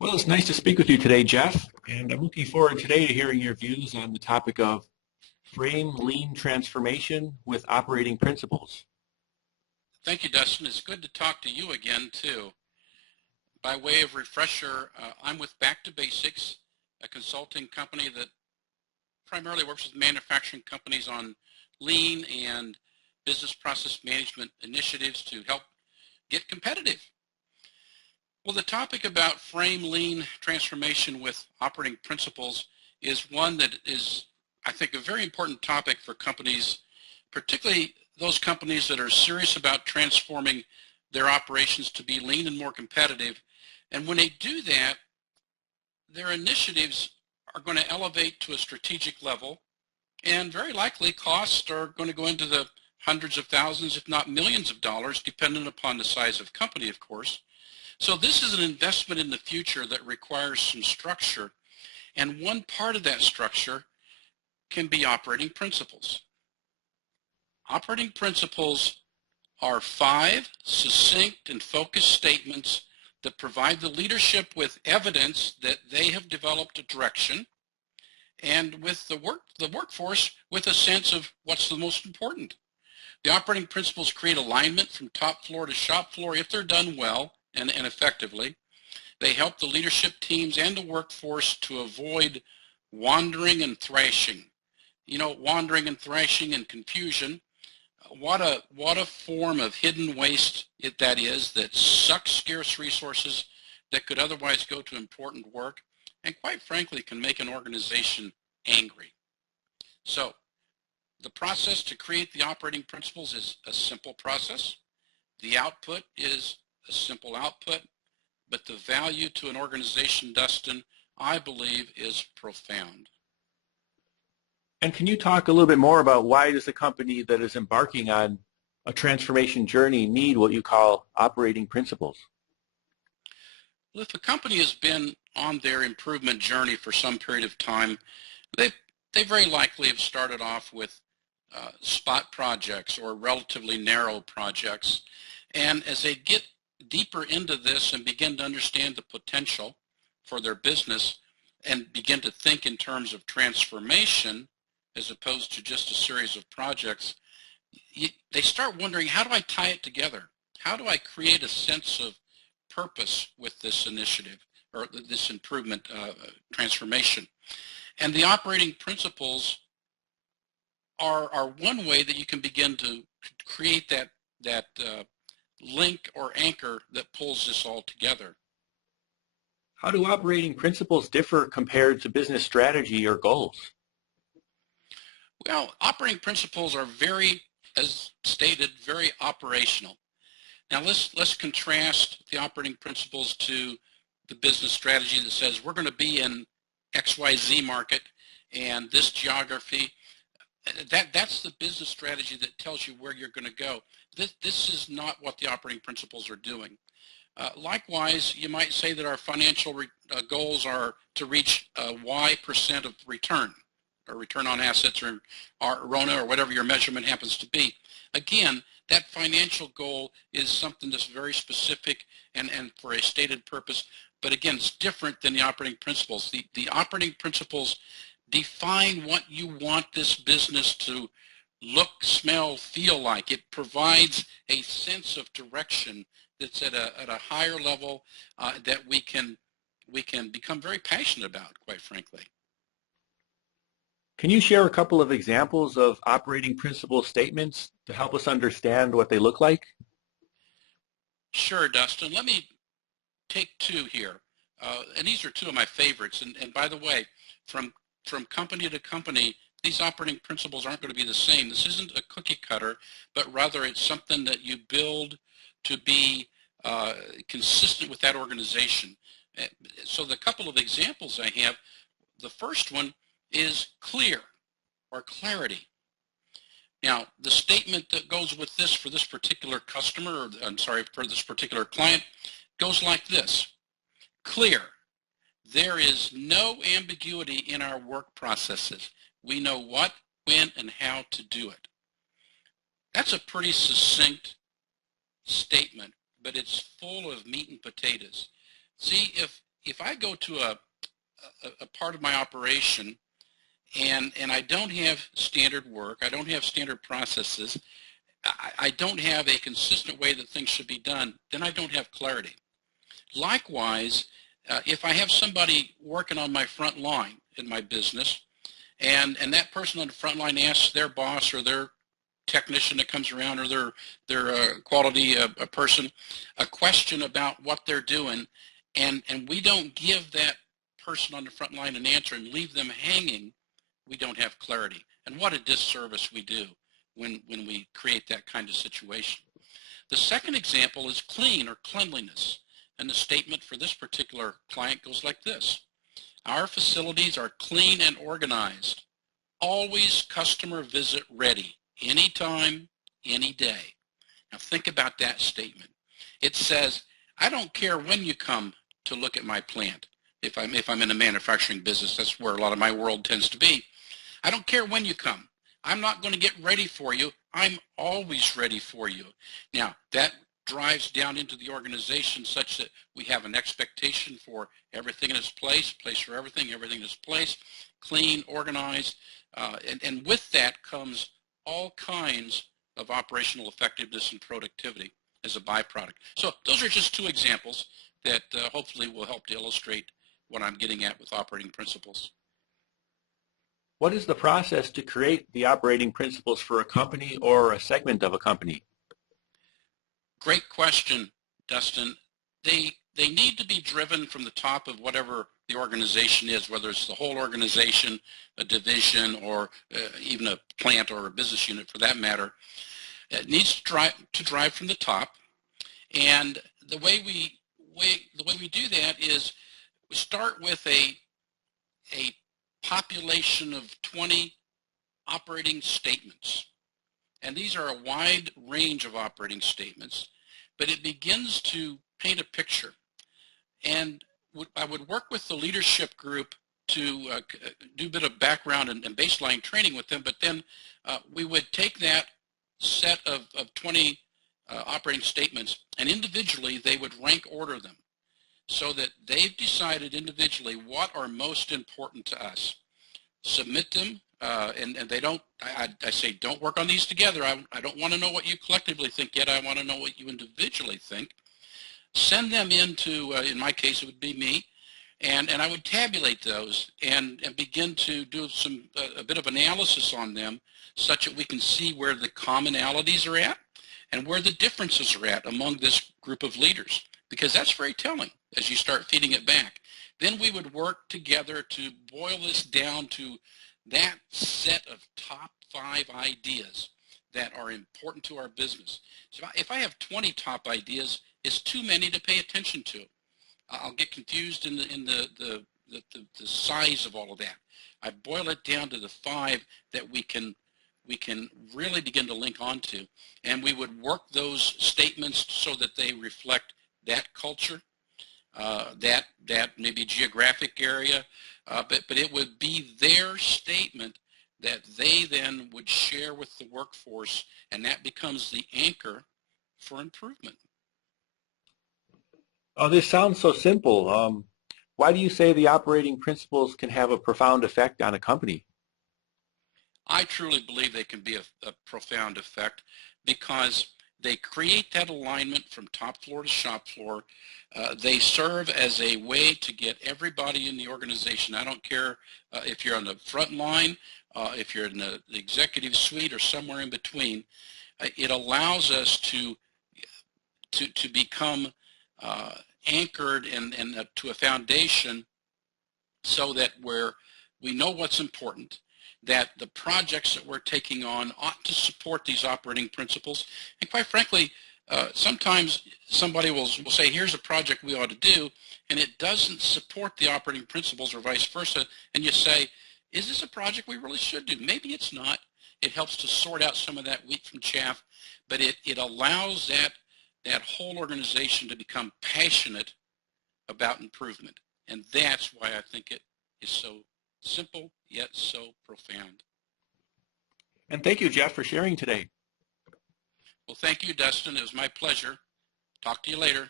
Well, it's nice to speak with you today, Jeff, and I'm looking forward today to hearing your views on the topic of frame lean transformation with operating principles. Thank you, Dustin. It's good to talk to you again, too. By way of refresher, I'm with Back to Basics, a consulting company that primarily works with manufacturing companies on lean and business process management initiatives to help get competitive. Well, the topic about frame lean transformation with operating principles is one that is, I think, a very important topic for companies, particularly those companies that are serious about transforming their operations to be lean and more competitive. And when they do that, their initiatives are going to elevate to a strategic level, and very likely costs are going to go into the hundreds of thousands, if not millions of dollars, depending upon the size of company, of course. So this is an investment in the future that requires some structure, and one part of that structure can be operating principles. Operating principles are 5 succinct and focused statements that provide the leadership with evidence that they have developed a direction, and with the workforce with a sense of what's the most important. The operating principles create alignment from top floor to shop floor if they're done well and effectively. They help the leadership teams and the workforce to avoid wandering and thrashing. You know, wandering and thrashing and confusion. What a form of hidden waste that is, that sucks scarce resources that could otherwise go to important work, and quite frankly can make an organization angry. So the process to create the operating principles is a simple process. The output is a simple output, but the value to an organization, Dustin, I believe is profound. And can you talk a little bit more about why does a company that is embarking on a transformation journey need what you call operating principles? Well, if a company has been on their improvement journey for some period of time, they, they very likely have started off with spot projects or relatively narrow projects. And as they get deeper into this and begin to understand the potential for their business and begin to think in terms of transformation as opposed to just a series of projects, they start wondering, how do I tie it together? How do I create a sense of purpose with this initiative or this improvement transformation? And the operating principles are one way that you can begin to create that link or anchor that pulls this all together. How do operating principles differ compared to business strategy or goals? Well, operating principles are very, as stated, very operational. Now let's contrast the operating principles to the business strategy that says we're going to be in XYZ market and this geography. That's the business strategy that tells you where you're going to go. This is not what the operating principles are doing. Likewise, you might say that our financial goals are to reach Y% of return, or return on assets, or RONA, or whatever your measurement happens to be. Again, that financial goal is something that's very specific and for a stated purpose. But again, it's different than the operating principles. The operating principles define what you want this business to look, smell, feel like. It provides a sense of direction that's at a higher level that we can become very passionate about, quite frankly. Can you share a couple of examples of operating principle statements to help us understand what they look like? Sure, Dustin. Let me take 2 here. And these are 2 of my favorites. And by the way, from company to company, these operating principles aren't going to be the same. This isn't a cookie cutter, but rather it's something that you build to be consistent with that organization. So the couple of examples I have, the first one is clear or clarity. Now, the statement that goes with this for this particular customer, or I'm sorry, for this particular client, goes like this. Clear. There is no ambiguity in our work processes. We know what, when, and how to do it. That's a pretty succinct statement, but it's full of meat and potatoes. See, if I go to a part of my operation and I don't have standard work, I don't have standard processes, I don't have a consistent way that things should be done, then I don't have clarity. Likewise, if I have somebody working on my front line in my business, and that person on the front line asks their boss or their technician that comes around or their quality person a question about what they're doing, and we don't give that person on the front line an answer and leave them hanging, we don't have clarity. And what a disservice we do when we create that kind of situation. The second example is clean or cleanliness. And the statement for this particular client goes like this: our facilities are clean and organized, always customer visit ready, anytime, any day. Now think about that statement. It says, I don't care when you come to look at my plant. If I'm in a manufacturing business, that's where a lot of my world tends to be. I don't care when you come. I'm not going to get ready for you. I'm always ready for you. Now, that drives down into the organization such that we have an expectation for everything in its place for everything in its place, clean, organized, and with that comes all kinds of operational effectiveness and productivity as a byproduct. So those are just two examples that hopefully will help to illustrate what I'm getting at with operating principles. What is the process to create the operating principles for a company or a segment of a company? Great question, Dustin. They need to be driven from the top of whatever the organization is, whether it's the whole organization, a division, or even a plant or a business unit for that matter. It needs to drive from the top. And the way we do that is we start with a population of 20 operating statements. And these are a wide range of operating statements, but it begins to paint a picture. And I would work with the leadership group to do a bit of background and baseline training with them, but then we would take that set of 20 operating statements, and individually they would rank order them so that they've decided individually what are most important to us. Submit them, and they don't, I say, don't work on these together. I don't want to know what you collectively think yet. I want to know what you individually think. Send them into, in my case, it would be me, and I would tabulate those and begin to do a bit of analysis on them such that we can see where the commonalities are at and where the differences are at among this group of leaders, because that's very telling as you start feeding it back. Then we would work together to boil this down to that set of top 5 ideas that are important to our business. So if I have 20 top ideas, it's too many to pay attention to. I'll get confused in the size of all of that. I boil it down to the 5 that we can really begin to link onto, and we would work those statements so that they reflect that culture, that maybe geographic area, but it would be their statement that they then would share with the workforce, and that becomes the anchor for improvement. Oh, this sounds so simple. Why do you say the operating principles can have a profound effect on a company? I truly believe they can be a profound effect because they create that alignment from top floor to shop floor. They serve as a way to get everybody in the organization. I don't care if you're on the front line, if you're in the executive suite or somewhere in between. It allows us to become anchored and to a foundation so that we know what's important, that the projects that we're taking on ought to support these operating principles. And quite frankly, sometimes somebody will say, here's a project we ought to do, and it doesn't support the operating principles or vice versa. And you say, is this a project we really should do? Maybe it's not. It helps to sort out some of that wheat from chaff, but it allows that whole organization to become passionate about improvement. And that's why I think it is so simple, yet so profound. And thank you, Jeff, for sharing today. Well, thank you, Dustin. It was my pleasure. Talk to you later.